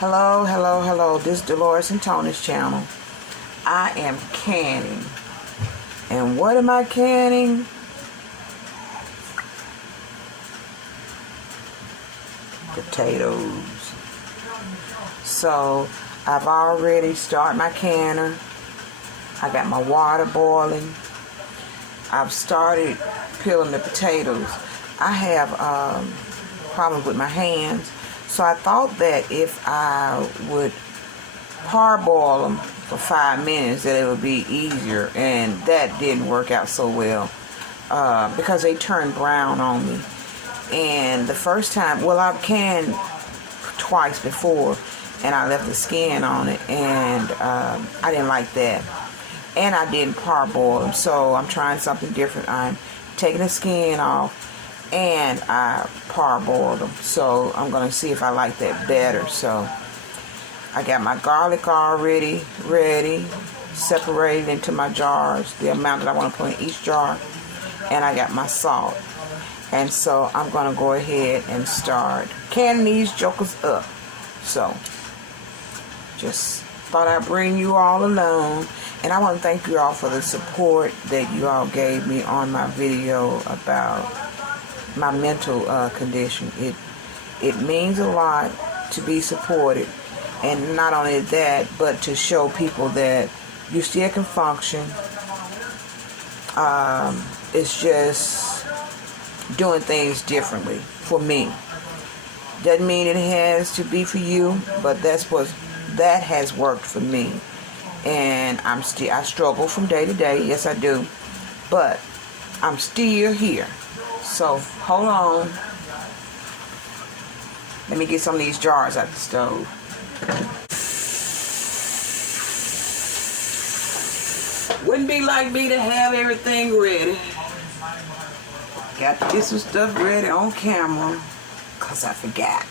Hello, hello, hello. This is Dolores and Tony's channel. I am canning. And what am I canning? Potatoes. So, I've already started my canner. I got my water boiling. I've started peeling the potatoes. I have problems with my hands. So I thought that if I would parboil them for 5 minutes that it would be easier, and that didn't work out so well because they turned brown on me. And the first time, well, I've canned twice before and I left the skin on it, and I didn't like that. And I didn't parboil them, so I'm trying something different. I'm taking the skin off and I parboiled them, so I'm gonna see if I like that better. So I got my garlic already ready, separated into my jars, the amount that I want to put in each jar, and I got my salt. And so I'm gonna go ahead and start canning these jokers up. So just thought I'd bring you all along, and I want to thank you all for the support that you all gave me on my video about my mental condition. It means a lot to be supported, and not only that, but to show people that you still can function. It's just doing things differently for me. Doesn't mean it has to be for you, but that has worked for me. And I struggle from day to day, yes I do, but I'm still here. So hold on, let me get some of these jars out the stove. Wouldn't be like me to have everything ready. Got to get some stuff ready on camera because I forgot.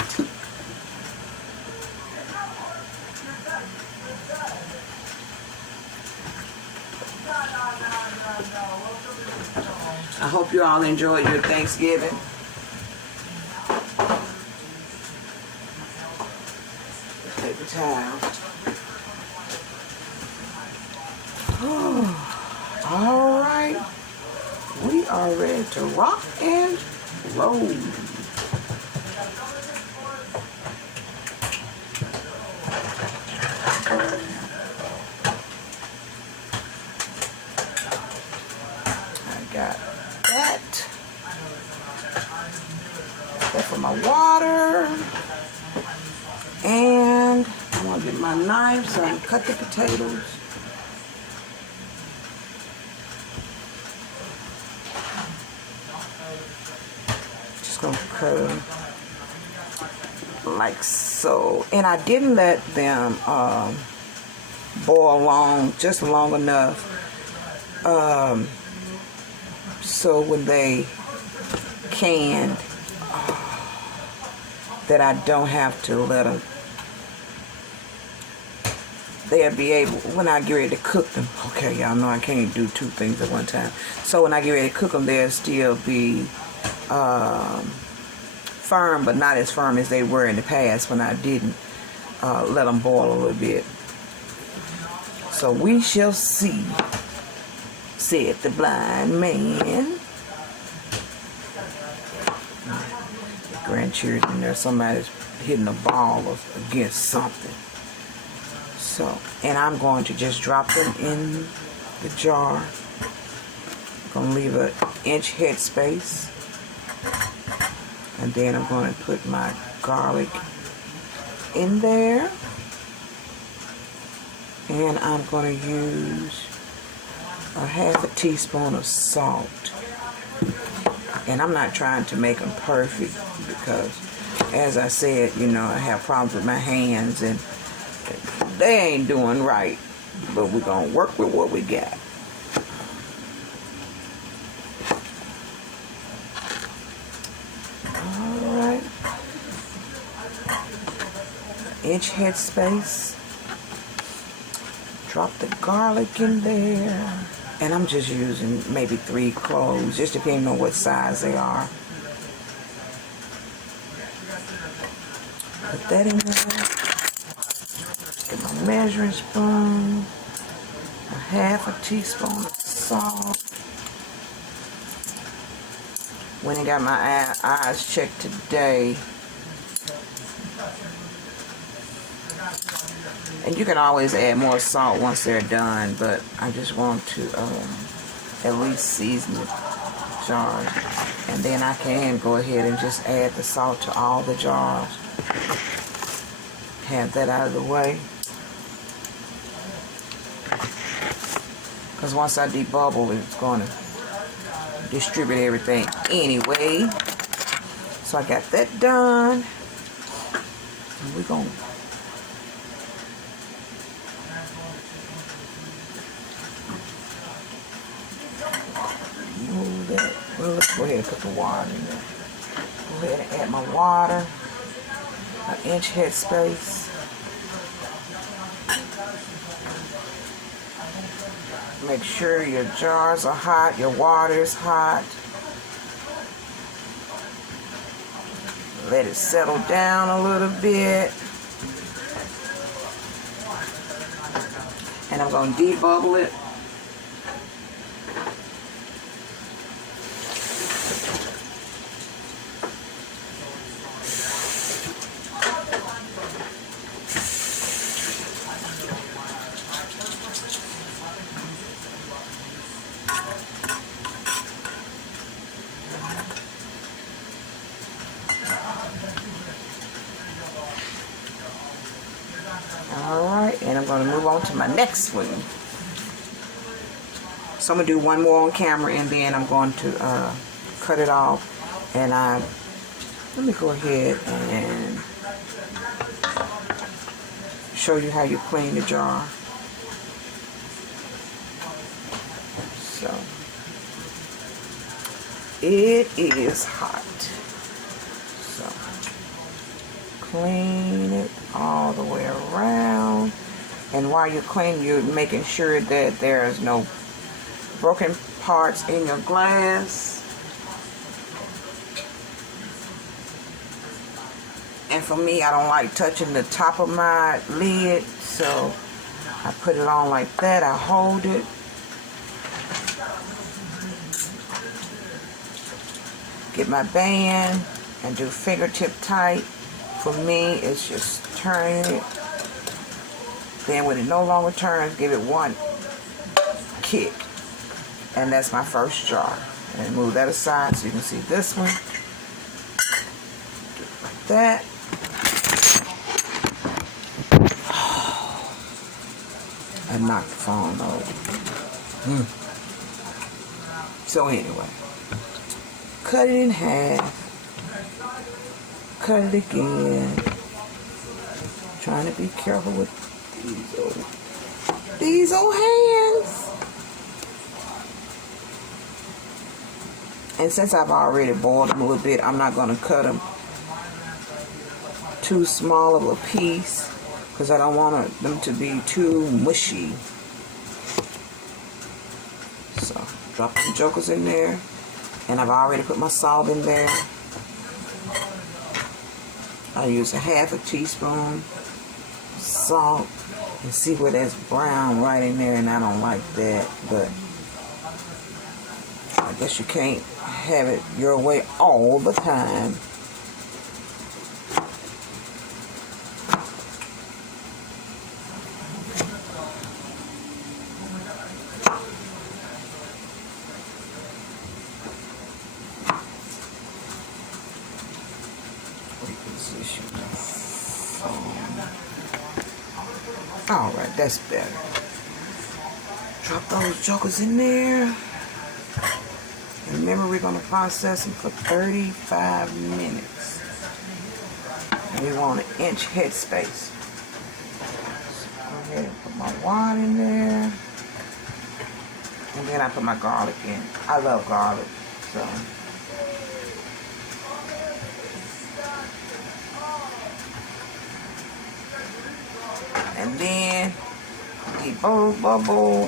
I hope you all enjoyed your Thanksgiving. Paper towel. Oh, all right. We are ready to rock and roll. I got that for my water, and I want to get my knife so I can cut the potatoes. Just gonna cut them like so, and I didn't let them boil just long enough so when they canned, that I don't have to let them. They'll be able, when I get ready to cook them. Okay, y'all know I can't do two things at one time. So when I get ready to cook them, they'll still be firm, but not as firm as they were in the past when I didn't let them boil a little bit. So we shall see, said the blind man. Grandchildren there, somebody's hitting a ball against something. So, and I'm going to just drop them in the jar. I'm going to leave an inch head space, and then I'm going to put my garlic in there, and I'm going to use a half a teaspoon of salt. And I'm not trying to make them perfect because, as I said, you know, I have problems with my hands and they ain't doing right. But we're going to work with what we got. Alright. Inch head space. Drop the garlic in there. And I'm just using maybe 3 cloves, just depending on what size they are. Put that in there. measuring spoon, a half a teaspoon of salt. Went and got my eyes checked today. And you can always add more salt once they're done, but I just want to at least season the jars. And then I can go ahead and just add the salt to all the jars. Have that out of the way. Because once I debubble, it's going to distribute everything anyway. So I got that done. And we're going to move that. Well, let's go ahead and put the water in there. Go ahead and add my water. An inch head space. Make sure your jars are hot, your water is hot. Let it settle down a little bit. And I'm going to debubble it. Alright, and I'm going to move on to my next one. So I'm going to do one more on camera and then I'm going to cut it off. And let me go ahead and show you how you clean the jar. So, it is hot. So, clean it all the way around. And while you're cleaning, you're making sure that there's no broken parts in your glass. And for me, I don't like touching the top of my lid, so I put it on like that. I hold it. Get my band and do fingertip tight. For me, it's just turning it. Then when it no longer turns, give it one kick. And that's my first jar. And move that aside so you can see this one. Do it like that. I knocked the phone over. So anyway, cut it in half. Cut it again. Trying to be careful with these old hands. And since I've already boiled them a little bit, I'm not going to cut them too small of a piece because I don't want them to be too mushy. So, drop some jokers in there. And I've already put my salt in there. I use a half a teaspoon of salt. And see where that's brown right in there, and I don't like that. But I guess you can't have it your way all the time. Alright, that's better. Drop those jokers in there. And remember, we're going to process them for 35 minutes. And we want an inch head space. So go ahead and put my water in there. And then I put my garlic in. I love garlic. So. And then debubble.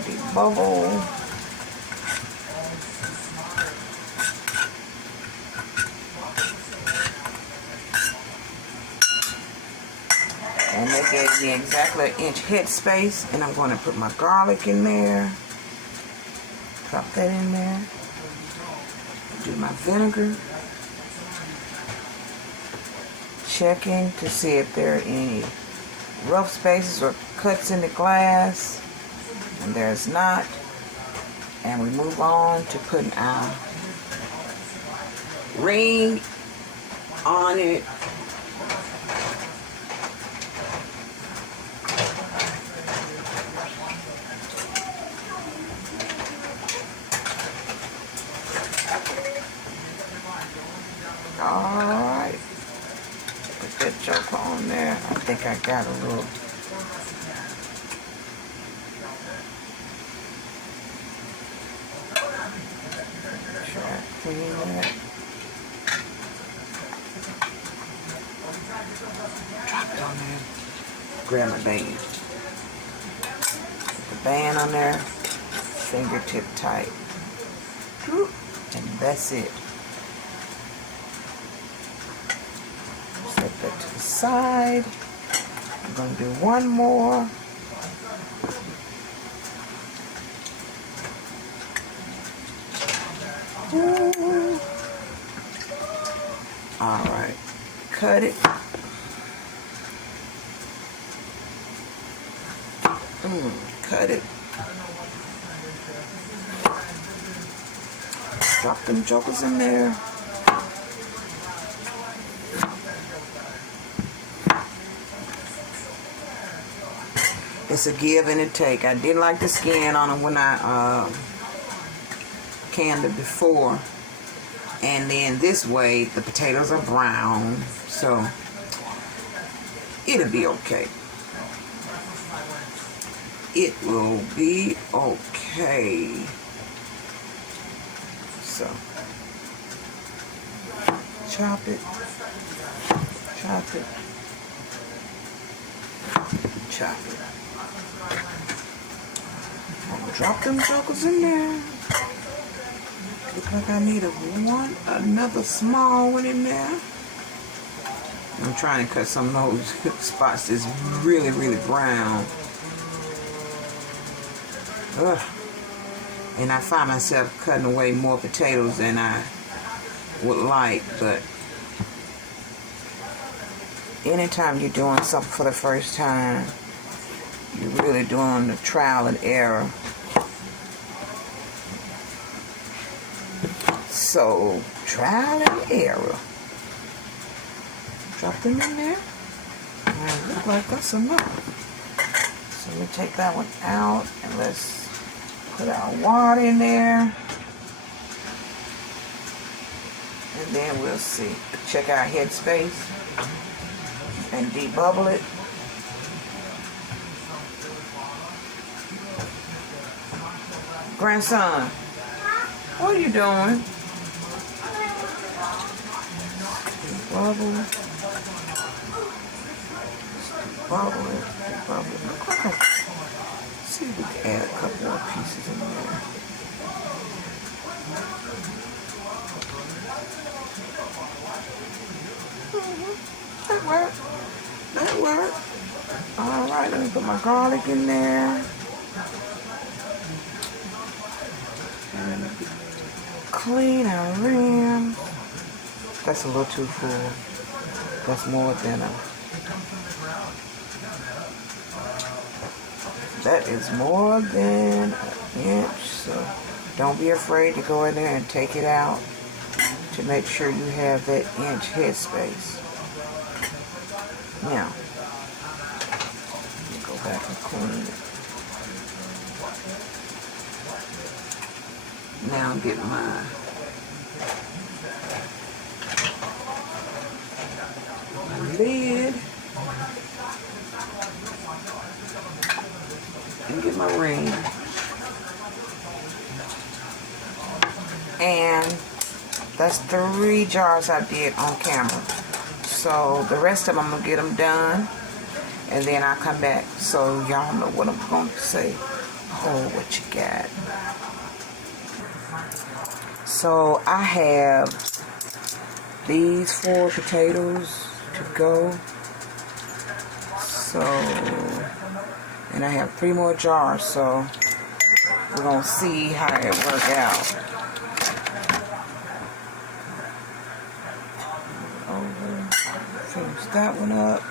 And That gave me exactly an inch head space, and I'm going to put my garlic in there. Drop that in there. Do my vinegar. Checking to see if there are any rough spaces or cuts in the glass, and there's not. And we move on to putting our ring on it. Alright, put that joker on there. I think I got a little. Try to clean that. Drop it on there. Grab my band. Put the band on there. Fingertip tight. And that's it. Set that to the side. I'm going to do one more. Alright, cut it. Cut it. Drop them jokers in there. It's a give and a take. I didn't like the skin on them when I canned it before. And then this way, the potatoes are brown. So, it'll be okay. It will be okay. So, chop it. Chop it. Chop it. I'm gonna drop them jokers in there. Look like I need another small one in there. I'm trying to cut some of those spots that's really, really brown. Ugh. And I find myself cutting away more potatoes than I would like, but anytime you're doing something for the first time, you're really doing the trial and error. So, trial and error. Drop them in there. And look like that's enough. So we take that one out and let's put our water in there. And then we'll see. Check our head space and debubble it. Grandson, what are you doing? Bubble it. Bubble it. Bubble it. Okay. See if we can add a couple more pieces in there. That worked. That worked. Alright, let me put my garlic in there. And clean our rim. That's a little too full. That's more than a... That is more than an inch, so don't be afraid to go in there and take it out to make sure you have that inch head space. Now, go back and clean it. Now get my lid and get my ring. And that's 3 jars I did on camera. So the rest of them I'm gonna get them done, and then I'll come back so y'all know what I'm gonna say. Oh, what you got? So I have these 4 potatoes to go. So, and I have 3 more jars, so we're going to see how it works out. Over, finish that one up.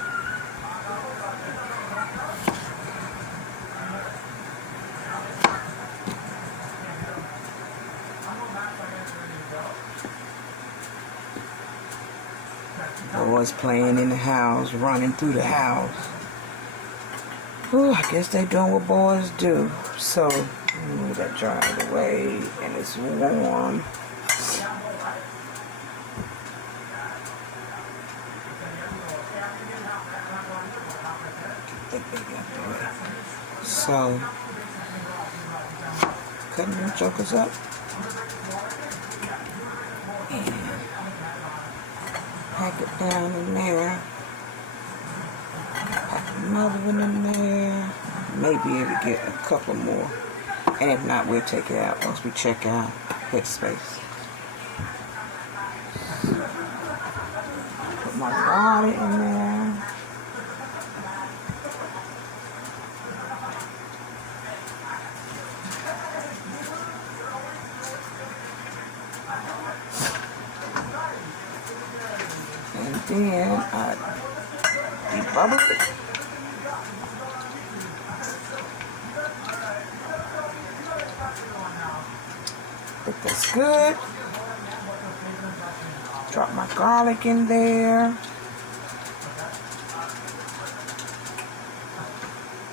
Boys playing in the house, running through the house. Ooh, I guess they doing what boys do. So, move that jar out of the way, and it's warm. So, cutting them jokers up. And pack it down in there. Pack another one in there. Maybe able to get a couple more. And if not, we'll take it out once we check out Headspace. Put my water in there. And then I debubble it. If that's good, drop my garlic in there.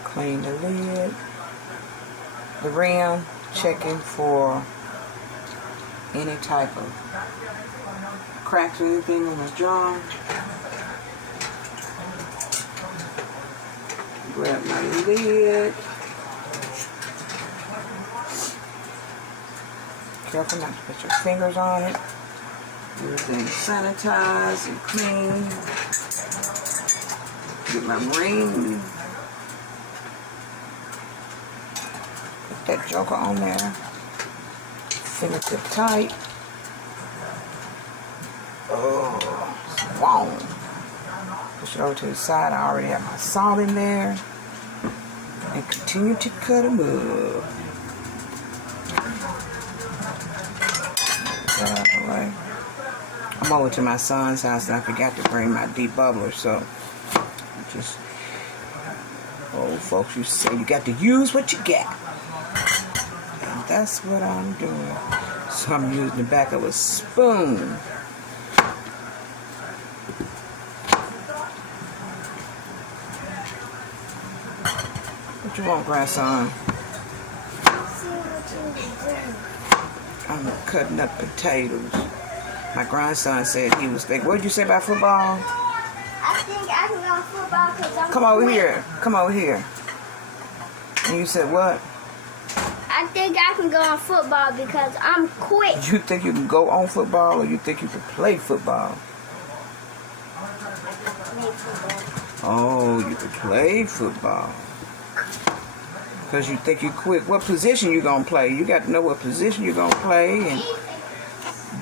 Clean the lid, the rim, checking for any type of cracks or anything in the jar. Grab my lid. Careful not to put your fingers on it. Everything sanitized and clean. Get my ring. Put that joker on there. Fingertip tight. Oh, it's warm. Push it over to the side. I already have my salt in there. And continue to cut them up. Get out of the way. I'm over to my son's house and I forgot to bring my debubbler, so just old folks used to say you got to use what you got. And that's what I'm doing. So I'm using the back of a spoon. What you want, grandson? I'm cutting up potatoes. My grandson said he was thinking, what did you say about football? I think I can go football because I'm Come over here. Come over here. And you said what? I think I can go on football because I'm quick. You think you can go on football or you think you can play football? Oh, you can play football. Because you think you're quick. What position you going to play? You got to know what position you're going to play. And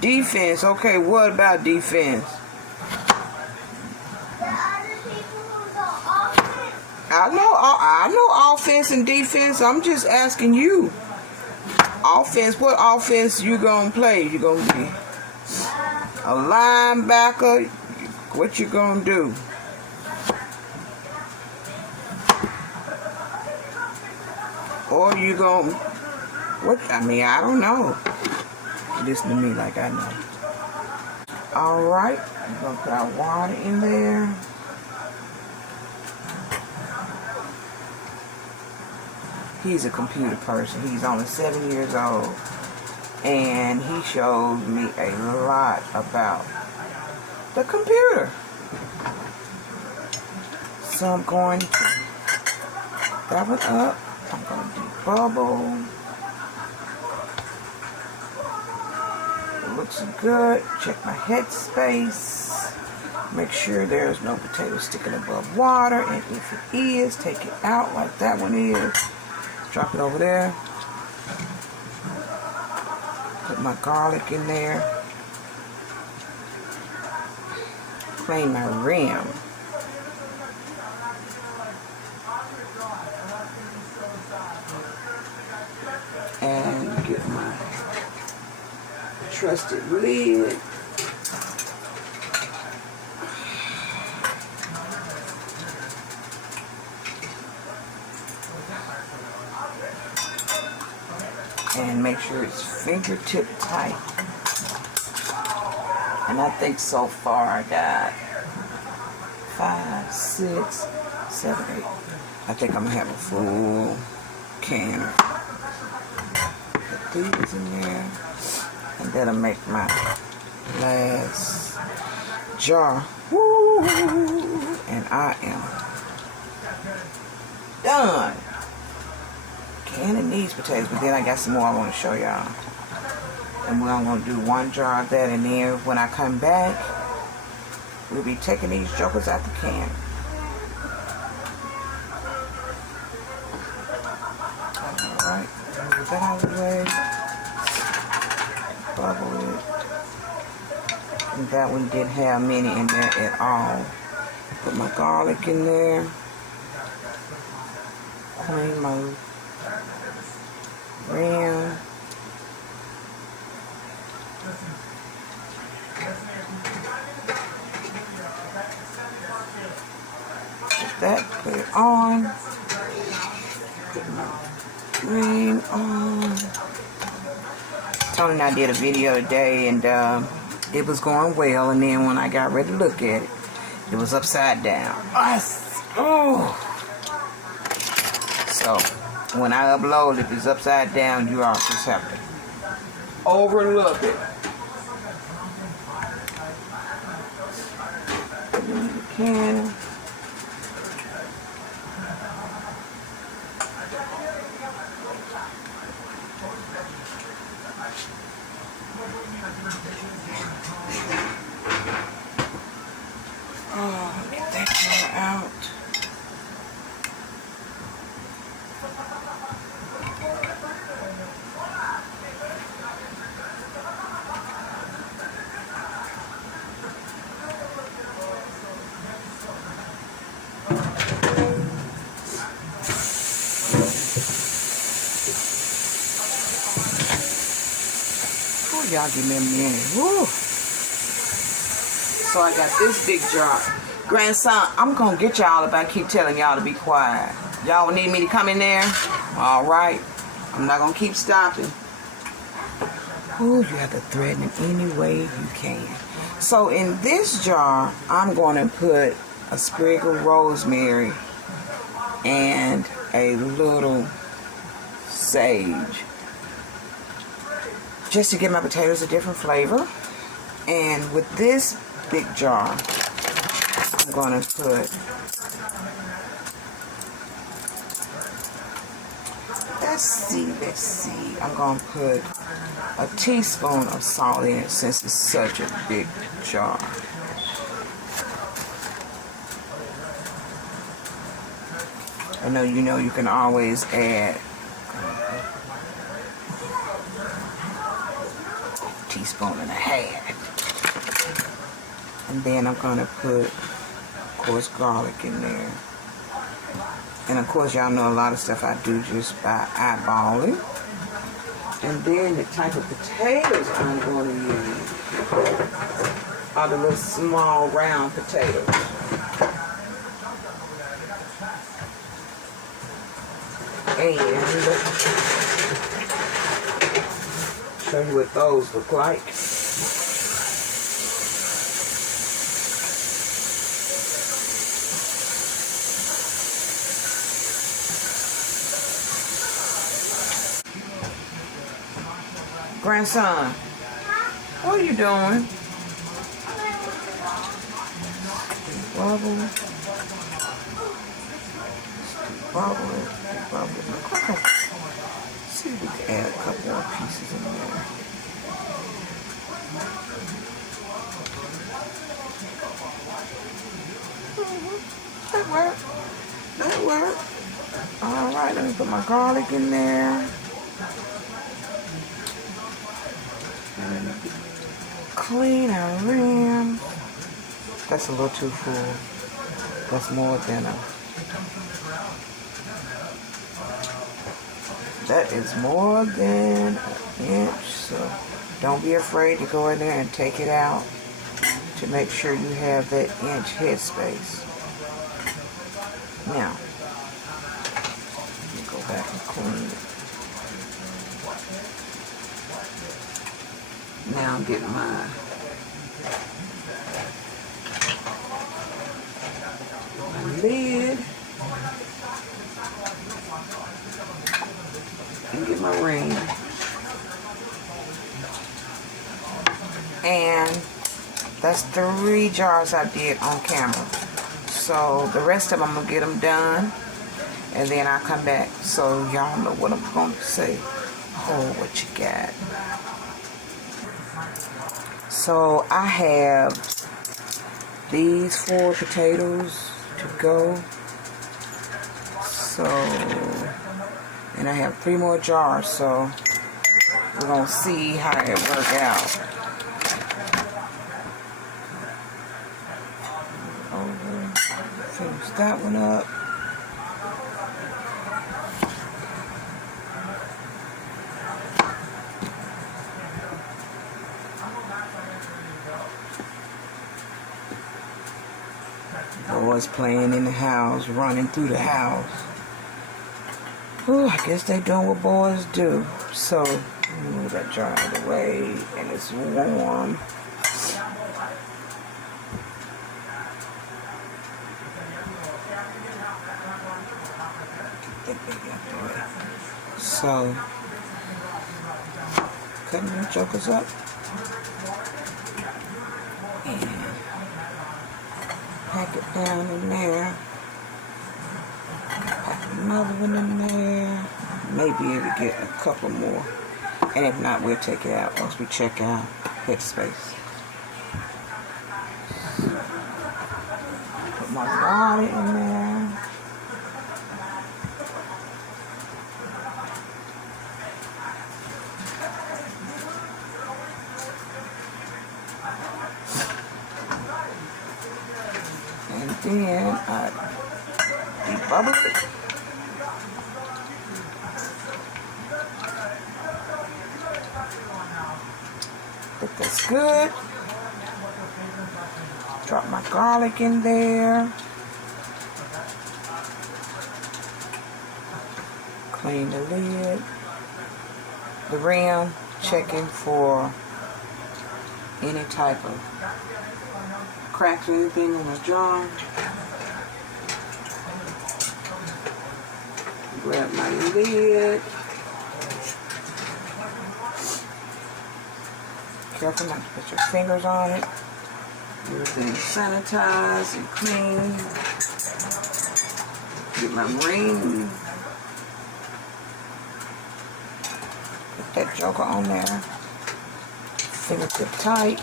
defense. Okay, what about defense? The other people who go offense. I know offense and defense. I'm just asking you. Offense, what offense you going to play? You going to be a linebacker? What you going to do? Or you gon' what? I mean, I don't know. Listen to me like I know. All right, we're gonna put our water in there. He's a computer person. He's only 7 years old, and he showed me a lot about the computer. So I'm going to grab it up. I'm going to debubble. It looks good. Check my Headspace. Make sure there's no potato sticking above water. And if it is, take it out like that one is. Drop it over there. Put my garlic in there. Clean my rim. Get my trusted lid. And make sure it's fingertip tight. And I think so far I got 5, 6, 7, 8. I think I'm gonna have a full can. Put these in there. And that'll make my last jar. Woo! And I am done canning these potatoes. But then I got some more I want to show y'all. And we're going to do 1 jar of that. And then when I come back, we'll be taking these jokers out the can. Alright, move that out of the way. Bubble it. And that one didn't have many in there at all. Put my garlic in there. Clean my rim. Put that, put it on. Put my green on. Tony and I did a video today, and it was going well, and then when I got ready to look at it, it was upside down. So when I upload, if it's upside down, you all just have to overlook it. Put it in the can. Oh, get that color out. Y'all give me a minute. Woo. So I got this big jar. Grandson, I'm gonna get y'all if I keep telling y'all to be quiet. Y'all need me to come in there? Alright. I'm not gonna keep stopping. Ooh, you have to threaten it any way you can. So in this jar, I'm gonna put a sprig of rosemary and a little sage, just to give my potatoes a different flavor. And with this big jar, I'm gonna put, let's see, I'm gonna put a teaspoon of salt in it since it's such a big jar. I know you can always add teaspoon and a half. And then I'm gonna put, of course, garlic in there. And of course, y'all know a lot of stuff I do just by eyeballing. And then the type of potatoes I'm going to use are the little small round potatoes. And show you what those look like. Grandson, what are you doing? Bubble. Okay. See if we can add a couple more pieces in there. That worked. Alright, let me put my garlic in there. And clean our lamb. That's a little too full. That's more than a... That is more than an inch, so don't be afraid to go in there and take it out to make sure you have that inch headspace. Now, let me go back and clean it. Now I'm getting my lid and get my ring. And that's 3 jars I did on camera. So the rest of them I'm gonna get them done, and then I'll come back so y'all know what I'm gonna say. Oh, what you got? So I have these 4 potatoes to go. So, and I have 3 more jars, so we're gonna see how it work out. Finish that one up. Boys playing in the house, running through the house. Ooh, I guess they doing what boys do. So, move that jar out of the way, and it's warm. So, cutting the jokers up. And pack it down in there. Pack another one in there. Maybe able to get a couple more. And if not, we'll take it out once we check out headspace. Put my water in there. And then I debubble it. Think that's good. Drop my garlic in there. Clean the lid. The rim, checking for any type of cracks or anything in the jar. Grab my lid. Careful not to put your fingers on it. Everything sanitized and clean. Get my ring. Put that joker on there. Fingertip tight.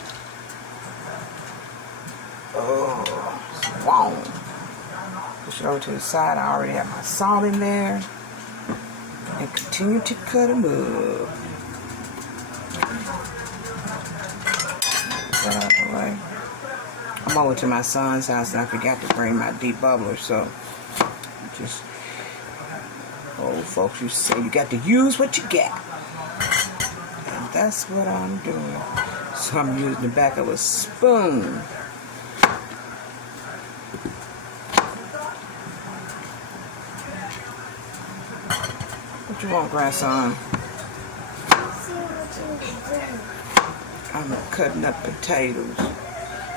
Oh, it's warm. Push it over to the side. I already have my salt in there. And continue to cut them up. Get out of the way. I'm over to my son's house and I forgot to bring my debubbler, so just old folks used to say you got to use what you got. And that's what I'm doing. So I'm using the back of a spoon. What you want, grandson? I'm cutting up potatoes.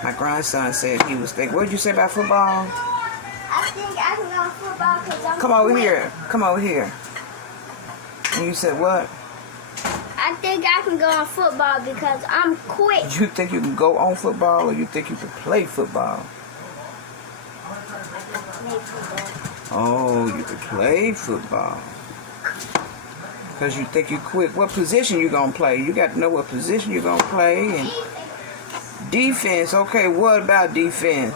My grandson said he was thinking, what did you say about football? I think I can go football because I'm Come over quick. here. Come over here. And you said what? I think I can go on football because I'm quick. You think you can go on football or you think you can play football? Oh, you can play football. Because you think you're quick. What position you going to play? You got to know what position you're going to play. And defense. Okay, what about defense?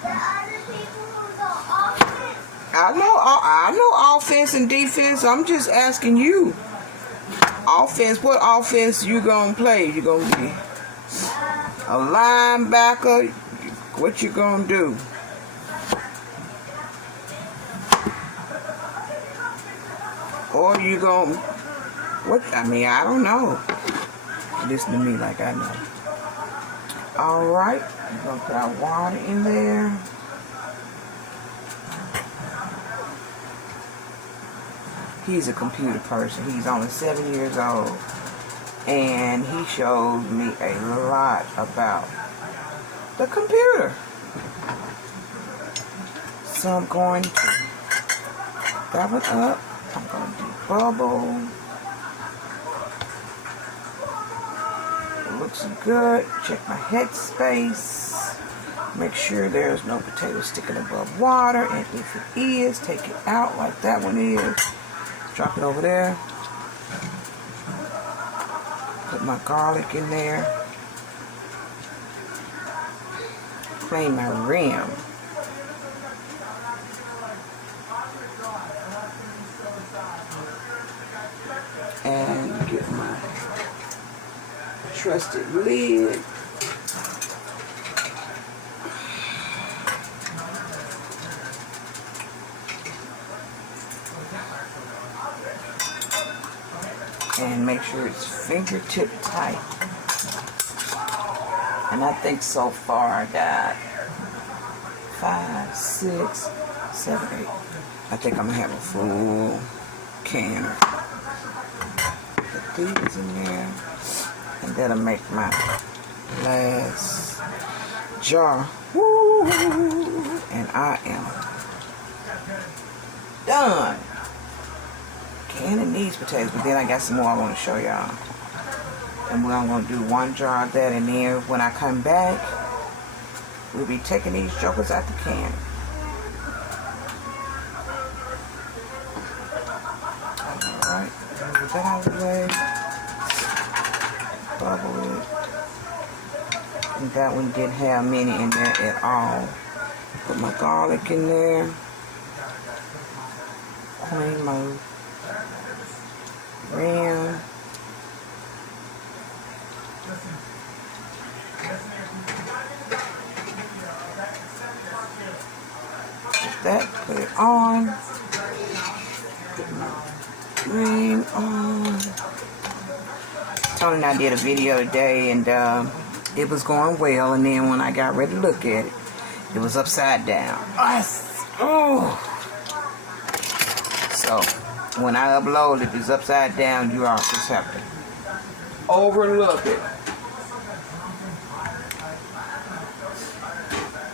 The other people who go offense. I know offense and defense. I'm just asking you. Offense, what offense you going to play? You going to be a linebacker? What you going to do? Or you gon' what? I mean, I don't know. Listen to me like I know. All right, we're gonna put our water in there. He's a computer person. He's only 7 years old, and he showed me a lot about the computer. So I'm going to grab it up. I'm going to do bubble. It looks good. Check my headspace. Make sure there's no potato sticking above water. And if it is, take it out like that one is. Drop it over there. Put my garlic in there. Clean my rim. And get my trusted lid. And make sure it's fingertip tight. And I think so far I got 5, 6, 7, 8. I think I'm gonna have a full canner. Put these in there. And that'll make my last jar. Woo! And I am done canning these potatoes. But then I got some more I want to show y'all. And I'm going to do 1 jar of that. And then when I come back, we'll be taking these jokers out the can. Alright, move that out of the way. Bubble it. And that one didn't have many in there at all. Put my garlic in there. Clean my rim. Put that, put it on. Put my rim on. Tony and I did a video today, and it was going well, and then when I got ready to look at it, it was upside down. So when I upload it, it's upside down. You all just have to overlook it.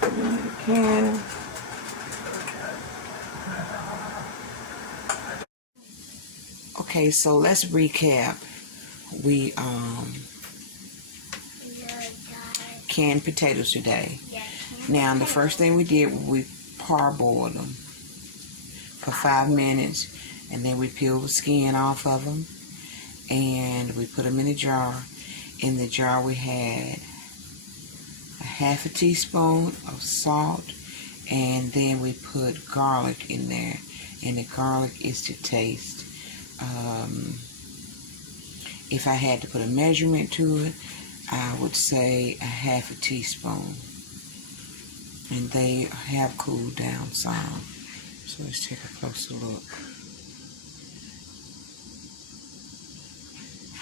Put it in the can. Okay, so let's recap. We canned potatoes today. Now the first thing we did, we parboiled them for 5 minutes, and then we peeled the skin off of them, and we put them in a jar. In the jar we had a 1/2 teaspoon of salt, and then we put garlic in there, and the garlic is to taste. If I had to put a measurement to it, I would say a 1/2 teaspoon. And they have cooled down some. So let's take a closer look.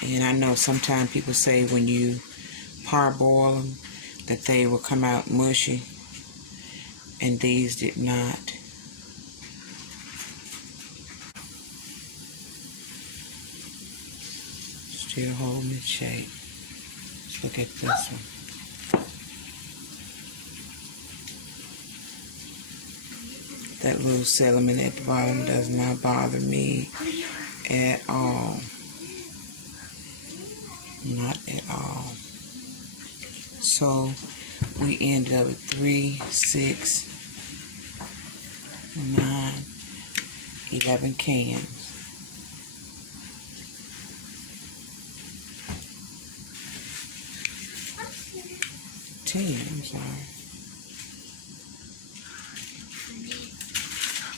And I know sometimes people say when you parboil them that they will come out mushy, and these did not. Still holding its shape. Let's look at this one. That little sediment at the bottom does not bother me at all. Not at all. So we ended up with 3, 6, 9, 11 cans. 10, I'm sorry.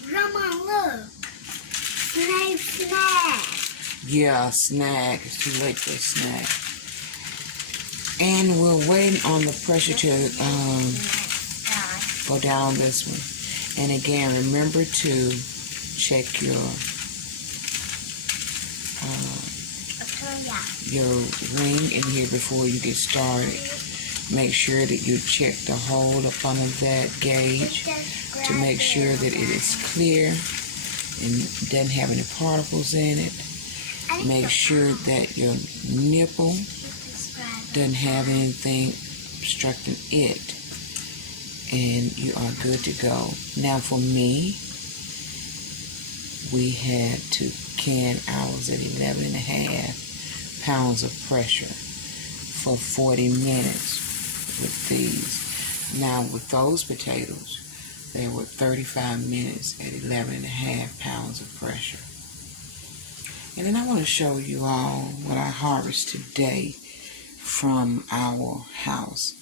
Grandma, look. Snack. Yeah, a snack. It's too late for a snack. And we're waiting on the pressure to go down this one. And again, remember to check your your ring in here before you get started. Make sure that you check the hole up under that gauge to make sure that it is clear and doesn't have any particles in it. Make sure that your nipple doesn't have anything obstructing it, and you are good to go. Now for me, we had to can ours at 11.5 pounds of pressure for 40 minutes with these. Now with those potatoes, they were 35 minutes at 11.5 pounds of pressure. And then I want to show you all what I harvested today from our house.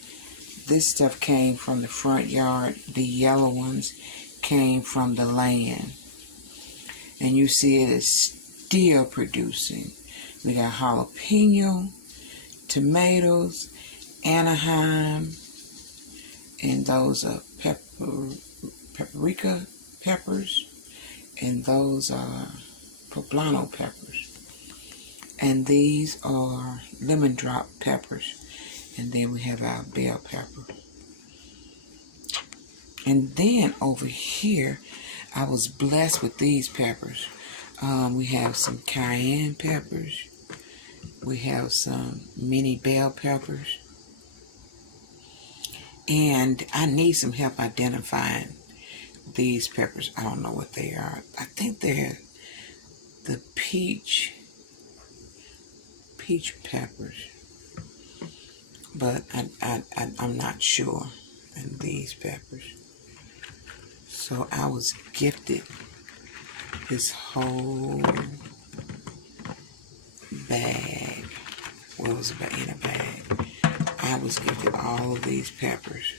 This stuff came from the front yard. The yellow ones came from the land. And you see it is still producing. We got jalapeno, tomatoes, Anaheim, and those are paprika peppers, and those are poblano peppers. And these are lemon drop peppers. And then we have our bell pepper. And then over here, I was blessed with these peppers. We have some cayenne peppers. We have some mini bell peppers. And I need some help identifying these peppers. I don't know what they are. I think they're the peach peppers. But I'm not sure. And these peppers. So I was gifted this whole bag. Well, it was in a bag. I was gifted all of these peppers.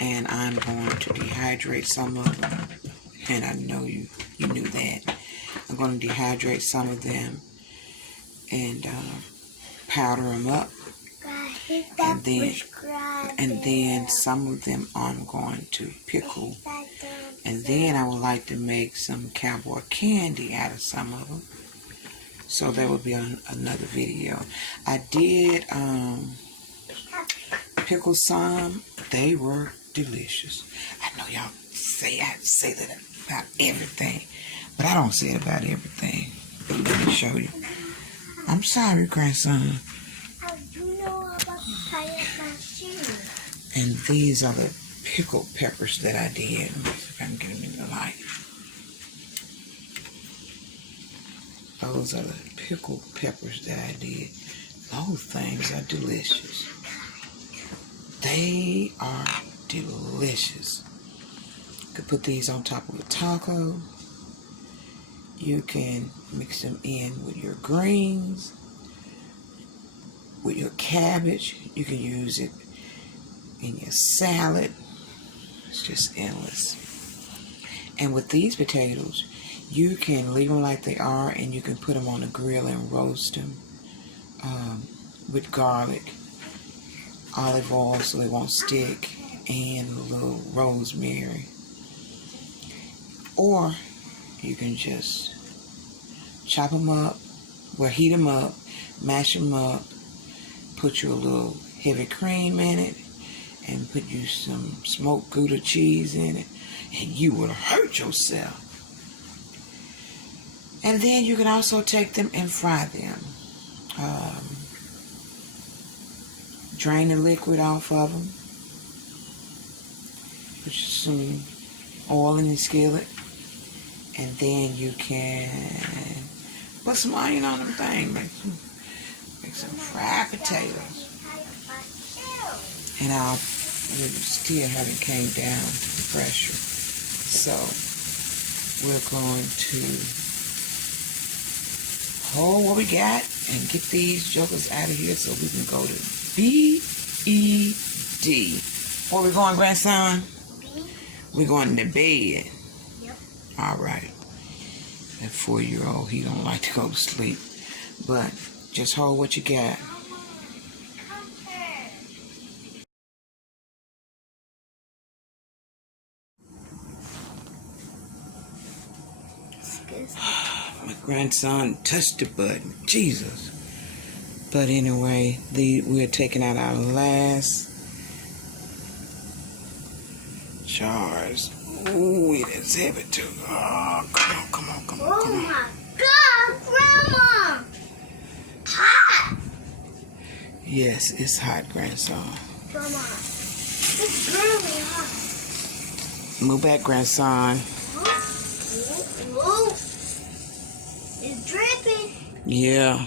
And I'm going to dehydrate some of them. And I know you knew that. I'm going to dehydrate some of them and powder them up. And then some of them I'm going to pickle. And then I would like to make some cowboy candy out of some of them. So that will be on another video. I did pickle some. They were delicious. I know y'all say I say that about everything, but I don't say it about everything. But let me show you. I'm sorry, grandson. And these are the pickled peppers that I did. Let me see if I can get them in the light. Those are the pickled peppers that I did. Those things are delicious. They are delicious. You could put these on top of a taco. You can mix them in with your greens, with your cabbage. You can use it in your salad. It's just endless. And with these potatoes, you can leave them like they are, and you can put them on the grill and roast them with garlic, olive oil so they won't stick, and a little rosemary. Or you can just chop them up, well, heat them up, mash them up, put you a little heavy cream in it, and put you some smoked Gouda cheese in it, and you would hurt yourself. And then you can also take them and fry them. Drain the liquid off of them. Put some oil in the skillet. And then you can put some onion on them things. Make some fried potatoes. And I still haven't came down to the pressure. So we're going to hold what we got and get these jokers out of here so we can go to B-E-D. Where we going, grandson? B. We're going to bed. Yep. All right. That 4-year-old, he don't like to go to sleep. But just hold what you got. My Grandson touched the button. Jesus. But anyway, we're taking out our last jars. Ooh, it is heavy too. Oh, come on. Oh my God, Grandma! Hot! Yes, it's hot, grandson. Grandma, it's really hot. Move back, grandson. Ooh. It's dripping. Yeah.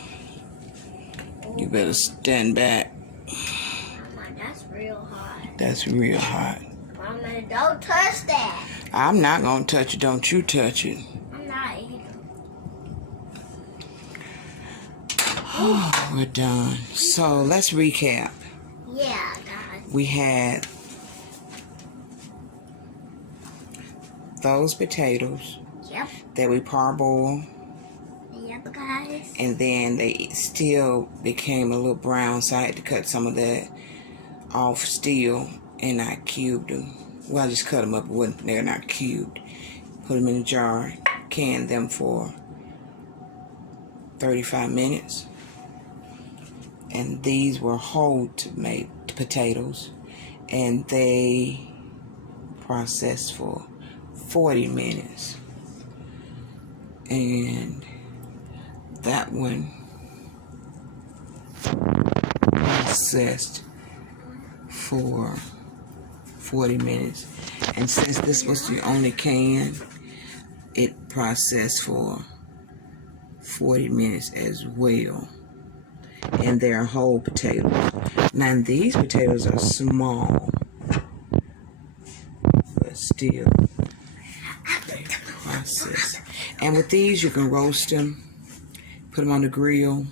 You better stand back. Mama, that's real hot. That's real hot. Mama, don't touch that. I'm not going to touch it. Don't you touch it. I'm not either. We're done. So let's recap. Yeah, guys. We had those potatoes Yep. that we parboiled, Yep, guys. and then they still became a little brown, so I had to cut some of that off still, and I cubed them. Well, I just cut them up. They're not cubed. Put them in a jar, canned them for 35 minutes. And these were whole potatoes, and they processed for 40 minutes. And that one processed for 40 minutes. And since this was the only can, it processed for 40 minutes as well. And they're whole potatoes. Now these potatoes are small, but still they process. And with these, you can roast them, put them on the grill,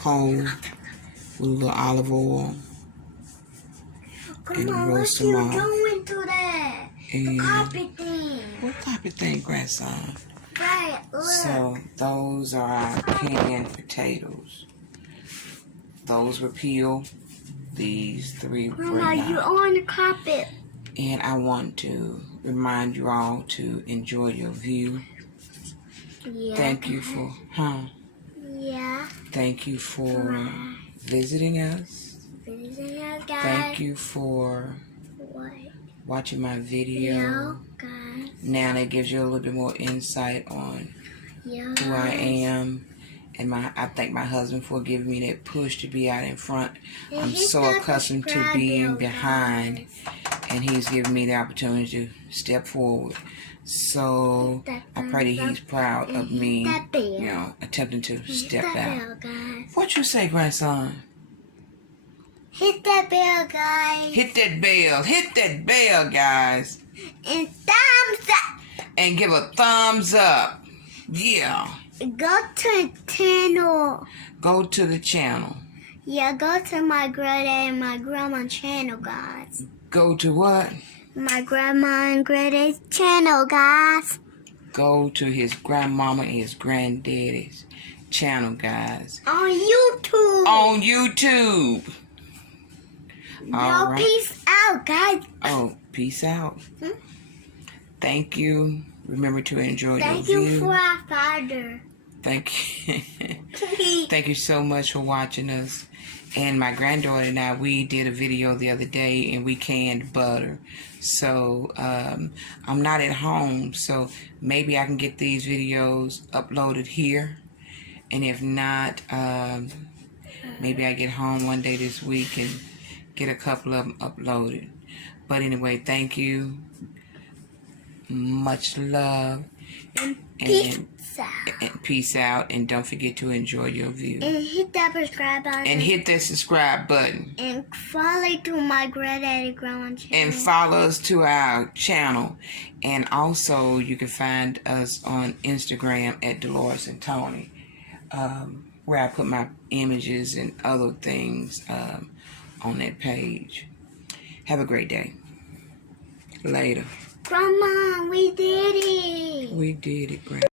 whole, with a little olive oil, and Grandma, roast what them you off. doing to that? The And carpet thing. what type of thing, grandson? Right, look. So those are our canned potatoes. Those were peeled. These three were Grandma, you not. on the carpet. And I want to remind you all to enjoy your view. Yeah. Thank you for, Yeah. Thank you for visiting us. Visiting us, guys. Thank you for What? watching my video. Yo, guys. Now that gives you a little bit more insight on Yo. who I am. And I thank my husband for giving me that push to be out in front. And I'm hit so that accustomed to subscribe being bell, behind, guys. and he's given me the opportunity to step forward. So Hit that I pray that thumbs he's up proud and of hit me, that bell. you know, attempting to Hit step that out. bell, guys. What you say, grandson? Hit that bell, guys. Hit that bell. Hit that bell, guys. And thumbs up. And give a thumbs up. Yeah. Go to channel. Go to the channel. Yeah, go to my granddad and my grandma channel, guys. Go to what? My grandma and granddad's channel, guys. Go to his grandmama and his granddaddy's channel, guys. On YouTube. On YouTube. All right. Peace out, guys. Oh, peace out. Thank you. Remember to enjoy Thank your you view. for our father. Thank you. Thank you so much for watching us. And my granddaughter and I, we did a video the other day, and we canned butter. So I'm not at home, so maybe I can get these videos uploaded here. And if not, maybe I get home one day this week and get a couple of them uploaded. But anyway, thank you. Much love. And peace out. And peace out. And don't forget to enjoy your view. And hit that subscribe button. And hit that subscribe button. And follow to my granddaddy grandma channel. And follow us to our channel. And also, you can find us on Instagram at Dolores and Tony, where I put my images and other things on that page. Have a great day. Later. Grandma, we did it. We did it, Grandma.